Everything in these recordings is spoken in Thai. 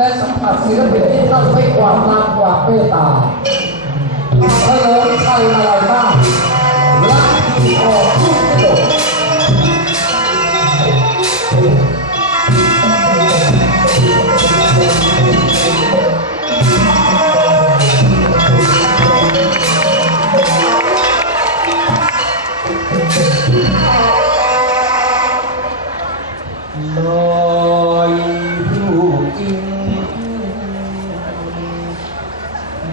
ได้สัมผัสศิลปินที่ท่านไม่กวาดน้ำกวาดเมตตาไม่เลิกใครอะไรบ้างและวิธีออกที่จบลอยผู้กิน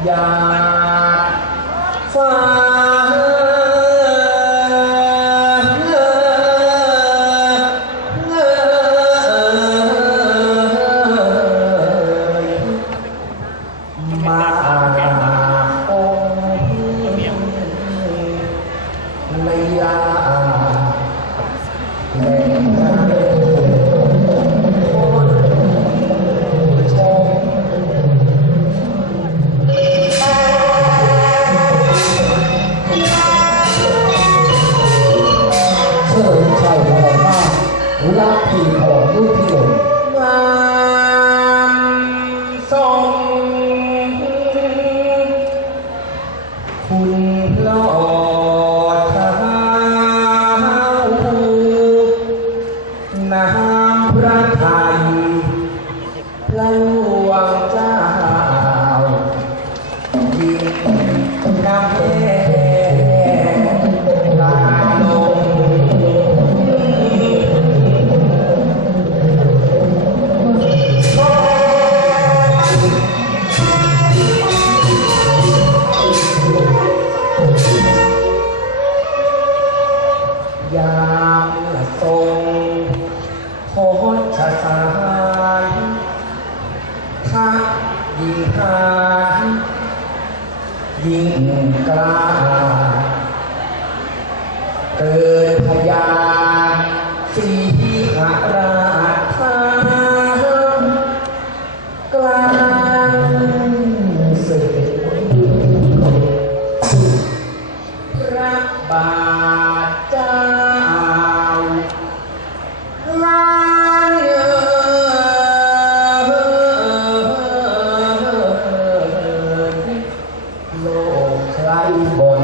Ya. ยิ่งกล้าเกิดพยา 我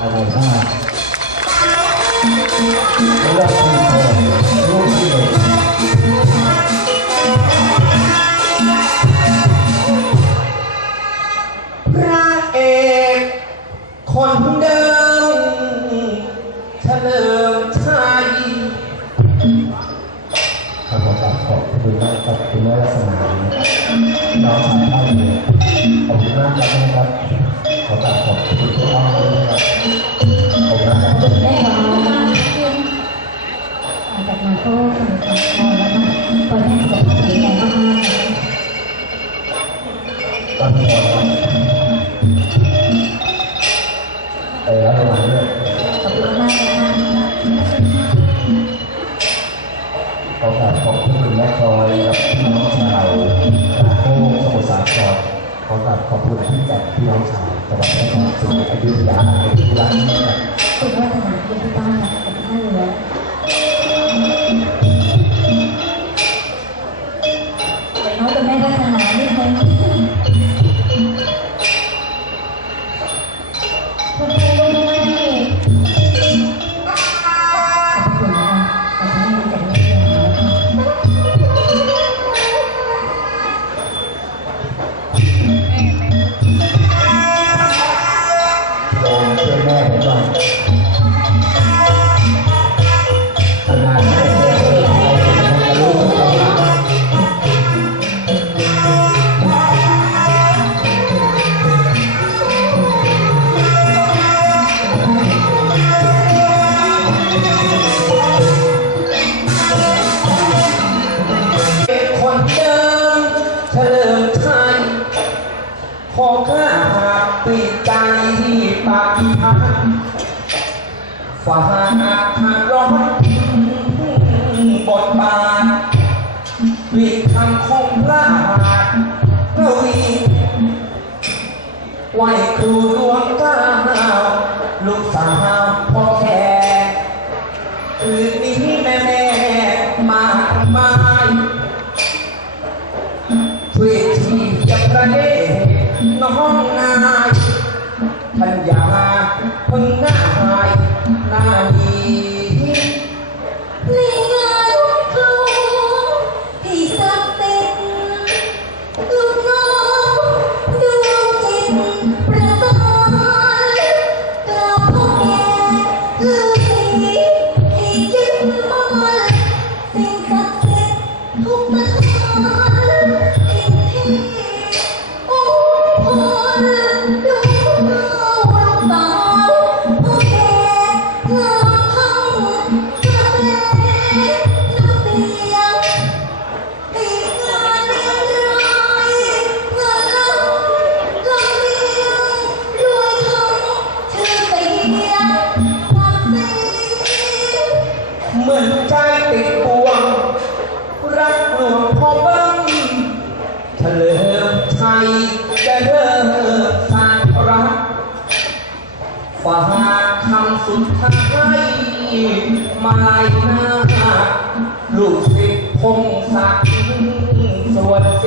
อร่อยมากำคงพระบาทกวีไหวครูดวงตาลูกสาว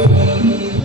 be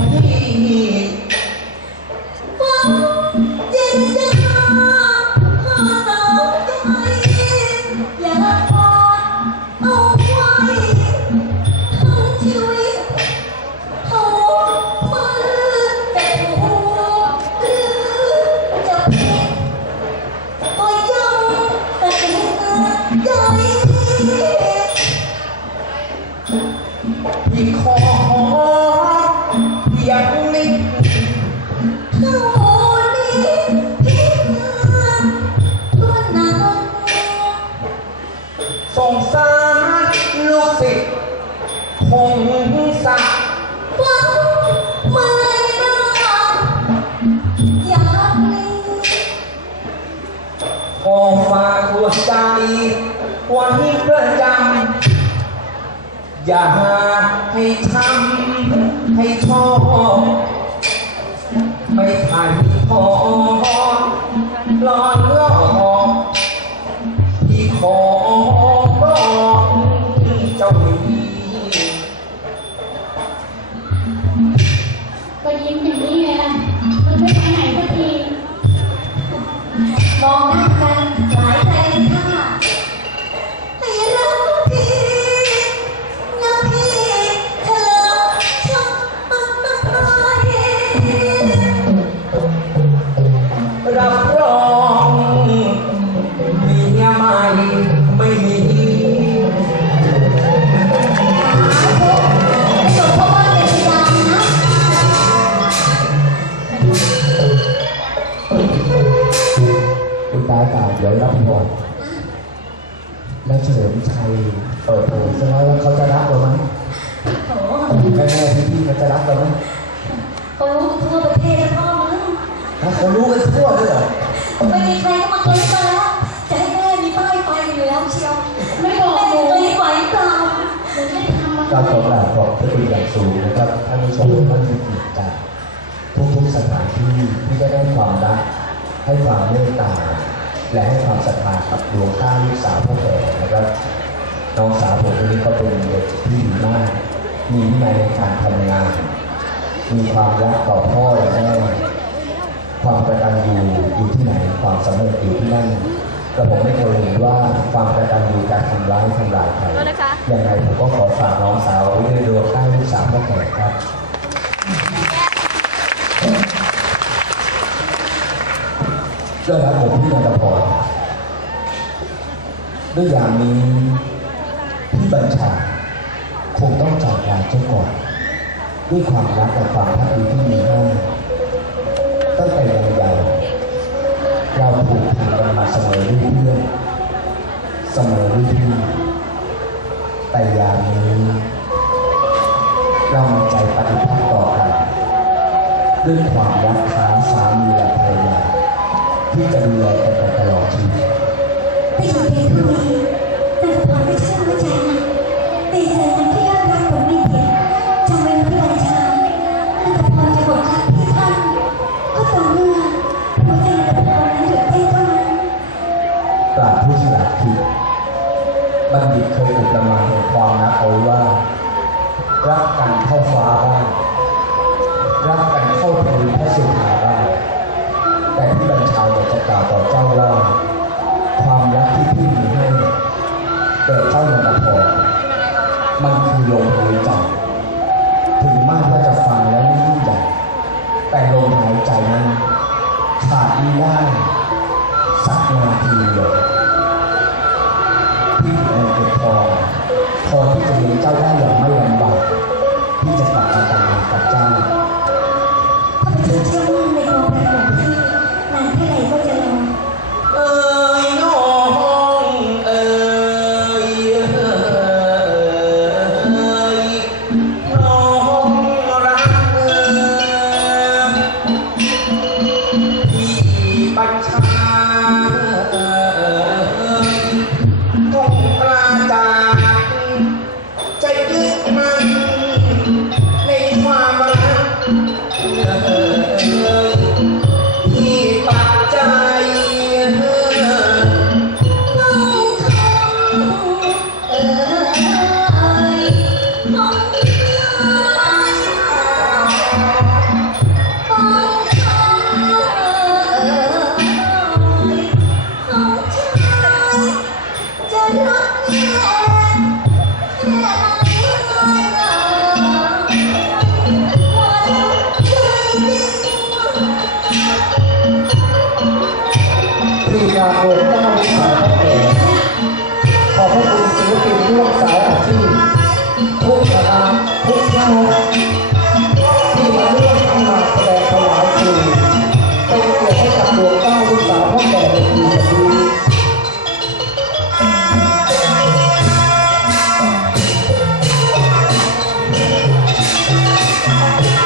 Oh, hey, hey. พอหลอนเลอก กาเกยล้วจะให้แม่มีป้ายไฟอยู่แล้วเชียวไม่บอกหนูเคยไหวเปล่าหนูไม่ทำมาการขอกราบขอบพระคุณอย่างสูงนะครับท่านผู้ชมท่านที่ติดจากทุกๆสถานที่ที่ได้ให้ความรักให้ความเมตตา และให้ความศรัทธากับดวงข้าลูกสาวพ่อแก่นะครับน้องสาวผมคนนี้ก็เป็นเด็กที่ดีมากมีวินัยในการทำงาน มีความรักต่อพ่อและแม่ ความกตัญญูอยู่ที่ไหนความสำเร็จอยู่ที่นั่นแต่ผมไม่เคยเห็นว่าความกตัญญูการทำร้ายทำลายใครยังไงผมก็ขอฝากน้องสาวไว้ด้วยดวงใต้ลูกสาวพ่อแก่ครับด้วยครับผมพี่นันทพรด้วยอย่างนี้พี่บัญชาคงต้องจากลาเจ้าก่อนด้วยความรักและความพักดีที่มีให้ ตั้งแต่ยังเยาว์เราผูกพันกันมาเสมอด้วยเพื่อนเสมอด้วยพี่แต่ยามนี้เรามีใจปฏิภาณต่อกันด้วยความรักค้าสามีและภรรยาที่จะดูแลกันไปตลอดชีวิตแต่อยู่เพียงเท่านี้แต่พอไม่ใช่หัวใจนะดีใจนะที่ยอดรักผมิบัณฑิตเคยอุปมาแห่งความรักเอาว่า รักกันเข้าฟ้าบ้างรักกันเข้าทวีพระสุธาบ้างแต่ที่บัญชาอยากจะกล่าวต่อเจ้าว่าความรักที่พี่มีให้แก่เจ้านรพรมันคือลมหายใจถึงมากว่าจะฟังแล้วไม่ยิ่งใหญ่แต่ลมหายใจนั้นขาดไม่ได้สักนาทีเดียว พอที่จะเห็นเจ้าได้อย่างไม่ลำบากพี่จะกลับมาแต่งงานกับเจ้า